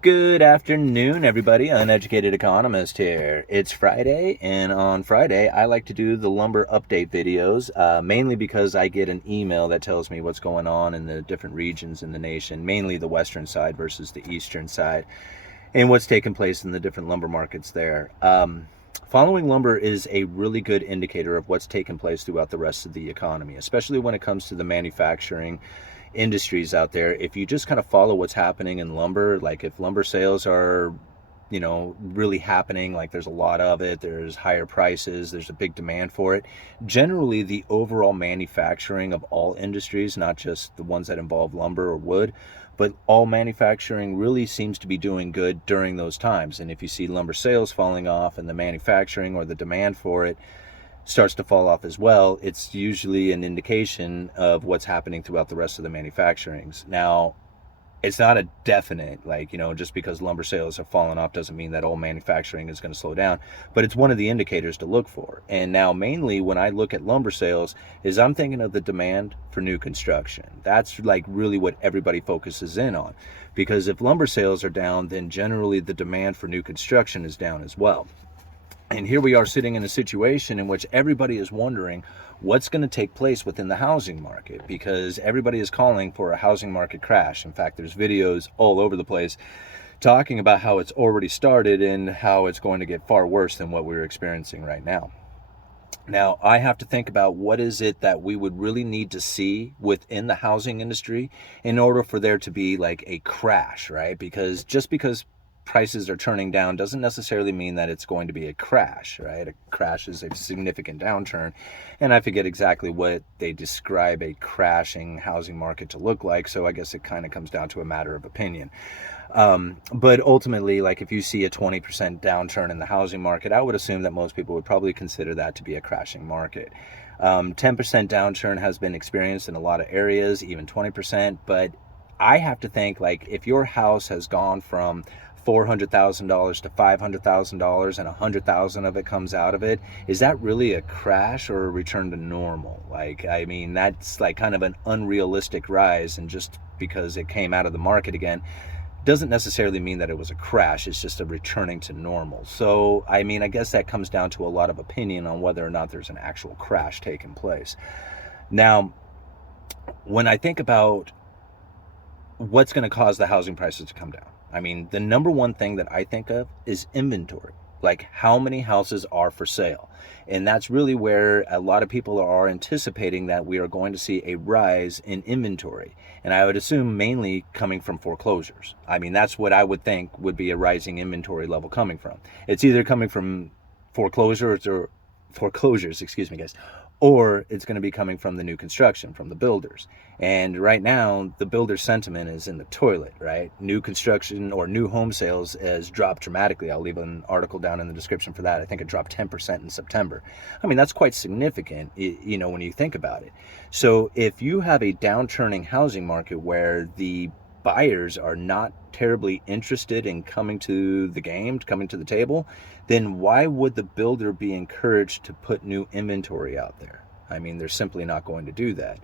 Good afternoon, everybody. Uneducated Economist here. It's Friday, and on Friday, I like to do the lumber update videos, mainly because I get an email that tells me what's going on in the different regions in the nation, mainly the western side versus the eastern side, and what's taking place in the different lumber markets there. Following lumber is a really good indicator of what's taking place throughout the rest of the economy, especially when it comes to the manufacturing industries out there. If you just kind of follow what's happening in lumber, like if lumber sales are really happening, like there's a lot of it, there's higher prices, there's a big demand for it, generally the overall manufacturing of all industries, not just the ones that involve lumber or wood, but all manufacturing really seems to be doing good during those times. And if you see lumber sales falling off and the manufacturing or the demand for it starts to fall off as well, it's usually an indication of what's happening throughout the rest of the manufacturings. Now, it's not a definite, just because lumber sales have fallen off doesn't mean that all manufacturing is going to slow down, but it's one of the indicators to look for. And now, mainly when I look at lumber sales, is I'm thinking of the demand for new construction. That's like really what everybody focuses in on, because if lumber sales are down, then generally the demand for new construction is down as well. And here we are sitting in a situation in which everybody is wondering what's going to take place within the housing market, because everybody is calling for a housing market crash. In fact, there's videos all over the place talking about how it's already started and how it's going to get far worse than what we're experiencing right now. Now, I have to think about what is it that we would really need to see within the housing industry in order for there to be like a crash, right? Because just because prices are turning down doesn't necessarily mean that it's going to be a crash, right? A crash is a significant downturn, and I forget exactly what they describe a crashing housing market to look like, so I guess it kind of comes down to a matter of opinion. But ultimately, like if you see a 20% downturn in the housing market, I would assume that most people would probably consider that to be a crashing market. 10% downturn has been experienced in a lot of areas, even 20%, but I have to think, like, if your house has gone from $400,000 to $500,000 and 100,000 of it comes out of it, is that really a crash or a return to normal? Like, I mean, that's like kind of an unrealistic rise, and just because it came out of the market again doesn't necessarily mean that it was a crash. It's just a returning to normal. So, I mean, I guess that comes down to a lot of opinion on whether or not there's an actual crash taking place. Now, when I think about what's going to cause the housing prices to come down, I mean, the number one thing that I think of is inventory. Like, how many houses are for sale? And that's really where a lot of people are anticipating that we are going to see a rise in inventory. And I would assume mainly coming from foreclosures. I mean, that's what I would think would be a rising inventory level coming from. It's either coming from foreclosures, excuse me, guys, or it's going to be coming from the new construction, from the builders. And right now, the builder sentiment is in the toilet, right? New construction or new home sales has dropped dramatically. I'll leave an article down in the description for that. I think it dropped 10% in September. I mean, that's quite significant, when you think about it. So if you have a downturning housing market where the buyers are not terribly interested in coming to the game, coming to the table, then why would the builder be encouraged to put new inventory out there? I mean, they're simply not going to do that.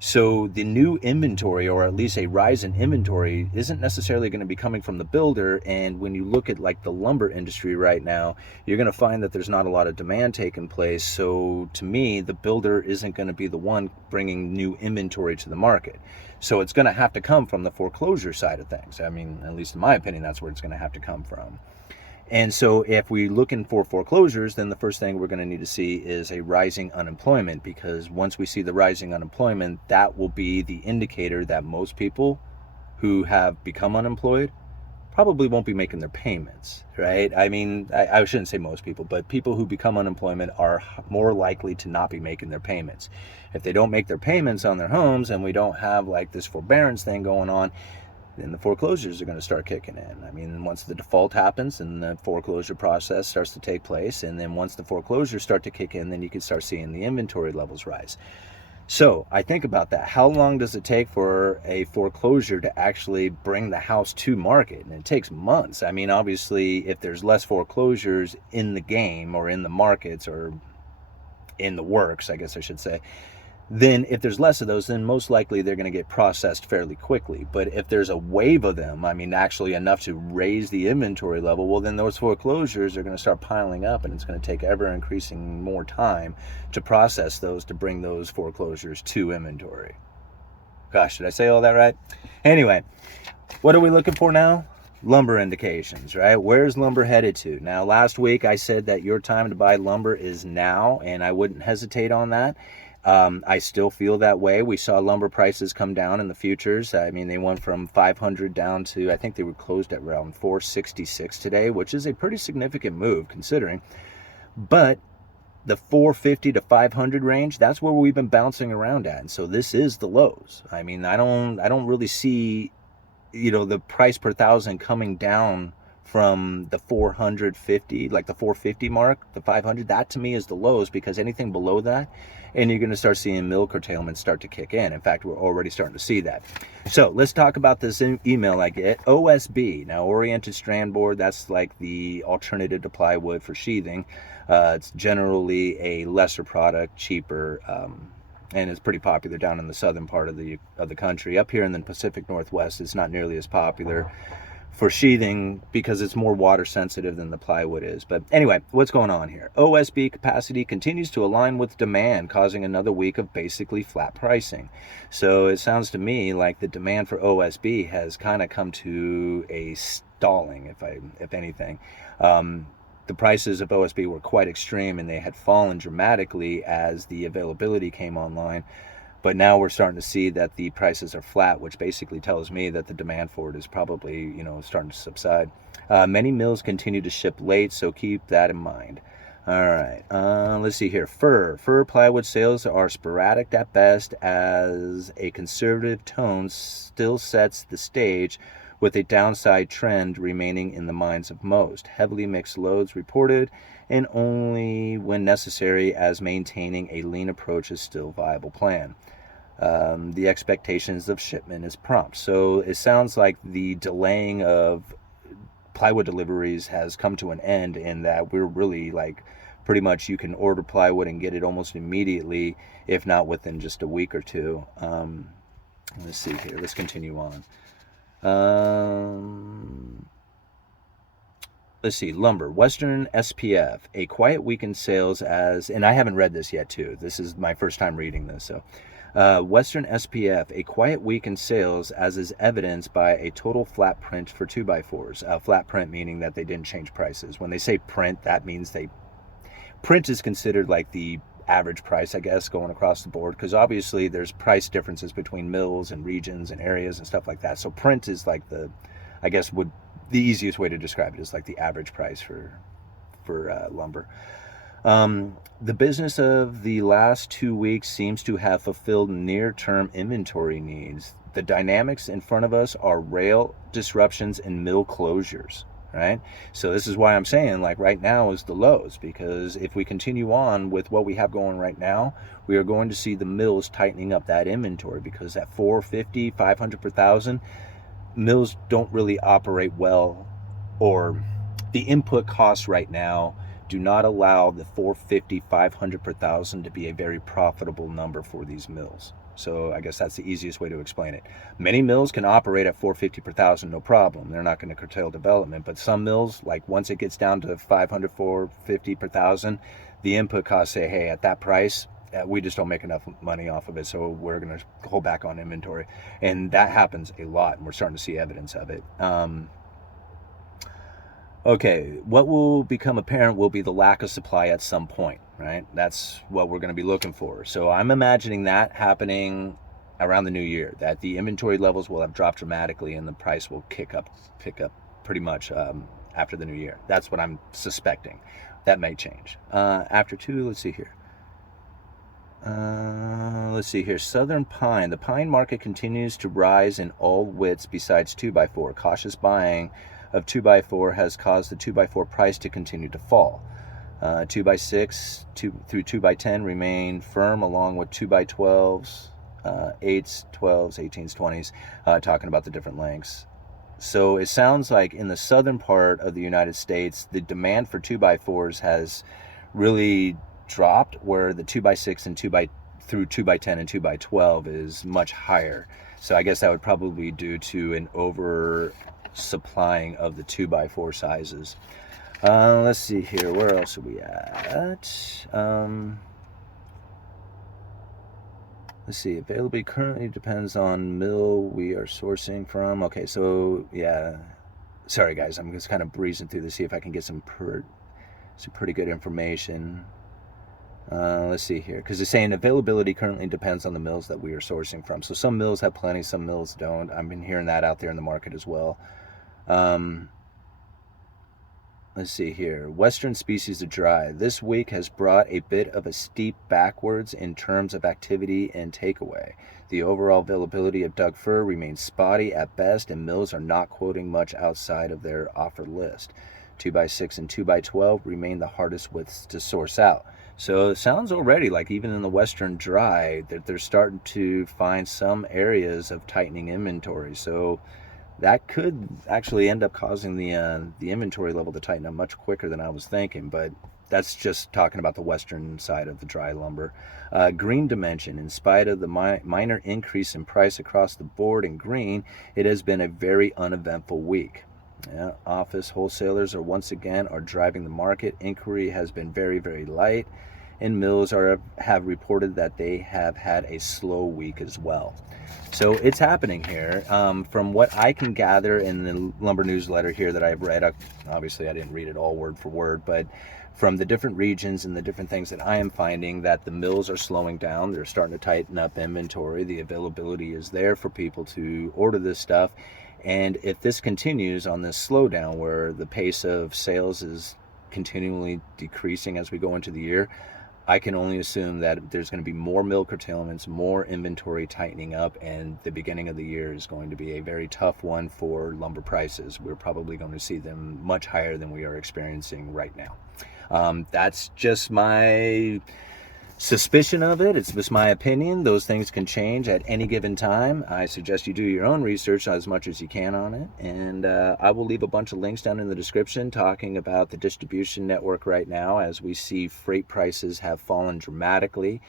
So the new inventory, or at least a rise in inventory, isn't necessarily going to be coming from the builder. And when you look at like the lumber industry right now, you're going to find that there's not a lot of demand taking place. So to me, the builder isn't going to be the one bringing new inventory to the market. So it's going to have to come from the foreclosure side of things. I mean, at least in my opinion, that's where it's going to have to come from. And so if we're looking for foreclosures, then the first thing we're going to need to see is a rising unemployment, because once we see the rising unemployment, that will be the indicator that most people who have become unemployed probably won't be making their payments, right? I mean, I shouldn't say most people, but people who become unemployment are more likely to not be making their payments. If they don't make their payments on their homes and we don't have like this forbearance thing going on, then the foreclosures are going to start kicking in. I mean, once the default happens and the foreclosure process starts to take place, and then once the foreclosures start to kick in, then you can start seeing the inventory levels rise. So I think about that. How long does it take for a foreclosure to actually bring the house to market? And it takes months. I mean, obviously, if there's less foreclosures in the game or in the markets or in the works, I guess I should say, then if there's less of those, then most likely they're going to get processed fairly quickly. But if there's a wave of them, I mean, actually enough to raise the inventory level, well, then those foreclosures are going to start piling up, and it's going to take ever increasing more time to process those, to bring those foreclosures to inventory. Gosh, did I say all that right? Anyway, what are we looking for now? Lumber indications, right? Where's lumber headed to? Now, last week I said that your time to buy lumber is now, and I wouldn't hesitate on that. I still feel that way. We saw lumber prices come down in the futures. I mean, they went from 500 down to, I think they were closed at around 466 today, which is a pretty significant move considering. But the 450 to 500 range, that's where we've been bouncing around at. And so this is the lows. I mean, I don't really see, the price per thousand coming down from the 450, like the 450 mark, the 500. That to me is the lows, because anything below that, and you're going to start seeing mill curtailment start to kick in. In fact, we're already starting to see that. So let's talk about this email I get. OSB, now oriented strand board, that's like the alternative to plywood for sheathing. It's generally a lesser product, cheaper, and it's pretty popular down in the southern part of the country. Up here in the Pacific Northwest, it's not nearly as popular for sheathing because it's more water sensitive than the plywood is. But anyway, what's going on here? OSB capacity continues to align with demand, causing another week of basically flat pricing. So it sounds to me like the demand for OSB has kind of come to a stalling, if anything. The prices of OSB were quite extreme, and they had fallen dramatically as the availability came online. But now we're starting to see that the prices are flat, which basically tells me that the demand for it is probably, starting to subside. Many mills continue to ship late, so keep that in mind. All right, let's see here. Fir plywood sales are sporadic at best, as a conservative tone still sets the stage, with a downside trend remaining in the minds of most. Heavily mixed loads reported, and only when necessary, as maintaining a lean approach is still a viable plan. The expectations of shipment is prompt. So it sounds like the delaying of plywood deliveries has come to an end, in that we're really like pretty much you can order plywood and get it almost immediately, if not within just a week or two. Let's see here. Let's continue on. Let's see, lumber, Western SPF, a quiet week in sales as, and I haven't read this yet too. This is my first time reading this. So Western SPF, a quiet week in sales, as is evidenced by a total flat print for 2x4s. Flat print meaning that they didn't change prices. When they say print, that means print is considered like the average price, I guess, going across the board, because obviously there's price differences between mills and regions and areas and stuff like that. So print is like the easiest way to describe it is like the average price for lumber. The business of the last 2 weeks seems to have fulfilled near-term inventory needs. The dynamics in front of us are rail disruptions and mill closures, right? So this is why I'm saying, like, right now is the lows, because if we continue on with what we have going right now, we are going to see the mills tightening up that inventory, because at 450, 500 per thousand, mills don't really operate well, or the input costs right now do not allow the 450, 500 per thousand to be a very profitable number for these mills. So I guess that's the easiest way to explain it. Many mills can operate at 450 per thousand, no problem. They're not going to curtail development. But some mills, like once it gets down to 500, 450 per thousand, the input costs say, hey, at that price, we just don't make enough money off of it, so we're going to hold back on inventory. And that happens a lot, and we're starting to see evidence of it. Okay, what will become apparent will be the lack of supply at some point, right? That's what we're going to be looking for. So I'm imagining that happening around the new year, that the inventory levels will have dropped dramatically and the price will pick up pretty much after the new year. That's what I'm suspecting. That may change. After two, let's see here. Southern pine. The pine market continues to rise in all widths besides 2x4. Cautious buying of 2x4 has caused the 2x4 price to continue to fall. 2x6 through 2x10 remain firm, along with 2x12s, 8s, 12s, 18s, 20s, talking about the different lengths. So it sounds like in the southern part of the United States, the demand for 2x4s has really dropped, where the 2x6 and 2x3 through 2x10 and 2x12 is much higher. So I guess that would probably be due to an over-supplying of the 2x4 sizes. Let's see here. Where else are we at? Let's see. Availability currently depends on mill we are sourcing from. Okay, so yeah. Sorry, guys. I'm just kind of breezing through to see if I can get some pretty good information. Let's see here, because it's saying availability currently depends on the mills that we are sourcing from. So some mills have plenty, some mills don't. I've been hearing that out there in the market as well. Let's see here. Western species of dry. This week has brought a bit of a steep backwards in terms of activity and takeaway. The overall availability of Doug fir remains spotty at best, and mills are not quoting much outside of their offer list. 2x6 and 2x12 remain the hardest widths to source out. So it sounds already like even in the Western dry that they're starting to find some areas of tightening inventory. So that could actually end up causing the inventory level to tighten up much quicker than I was thinking, but that's just talking about the western side of the dry lumber. Green dimension, in spite of the minor increase in price across the board in green, it has been a very uneventful week. Yeah, office wholesalers are once again driving the market. Inquiry has been very, very light, and mills have reported that they have had a slow week as well. So it's happening here. From what I can gather in the lumber newsletter here that I've read, obviously I didn't read it all word for word, but from the different regions and the different things that I am finding, that the mills are slowing down. They're starting to tighten up inventory. The availability is there for people to order this stuff. And if this continues on this slowdown where the pace of sales is continually decreasing as we go into the year, I can only assume that there's going to be more mill curtailments, more inventory tightening up, and the beginning of the year is going to be a very tough one for lumber prices. We're probably going to see them much higher than we are experiencing right now. That's just my suspicion of it. It's just my opinion. Those things can change at any given time. I suggest you do your own research as much as you can on it, and I will leave a bunch of links down in the description talking about the distribution network right now. As we see, freight prices have fallen dramatically.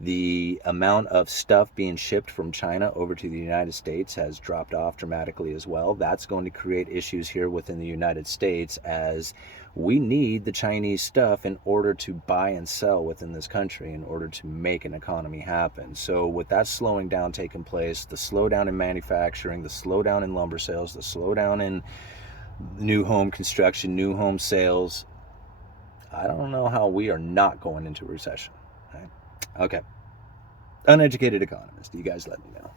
The amount of stuff being shipped from China over to the United States has dropped off dramatically as well. That's going to create issues here within the United States, as we need the Chinese stuff in order to buy and sell within this country in order to make an economy happen. So with that slowing down taking place, the slowdown in manufacturing, the slowdown in lumber sales, the slowdown in new home construction, new home sales, I don't know how we are not going into a recession. Right? Okay. Uneducated Economist. You guys let me know.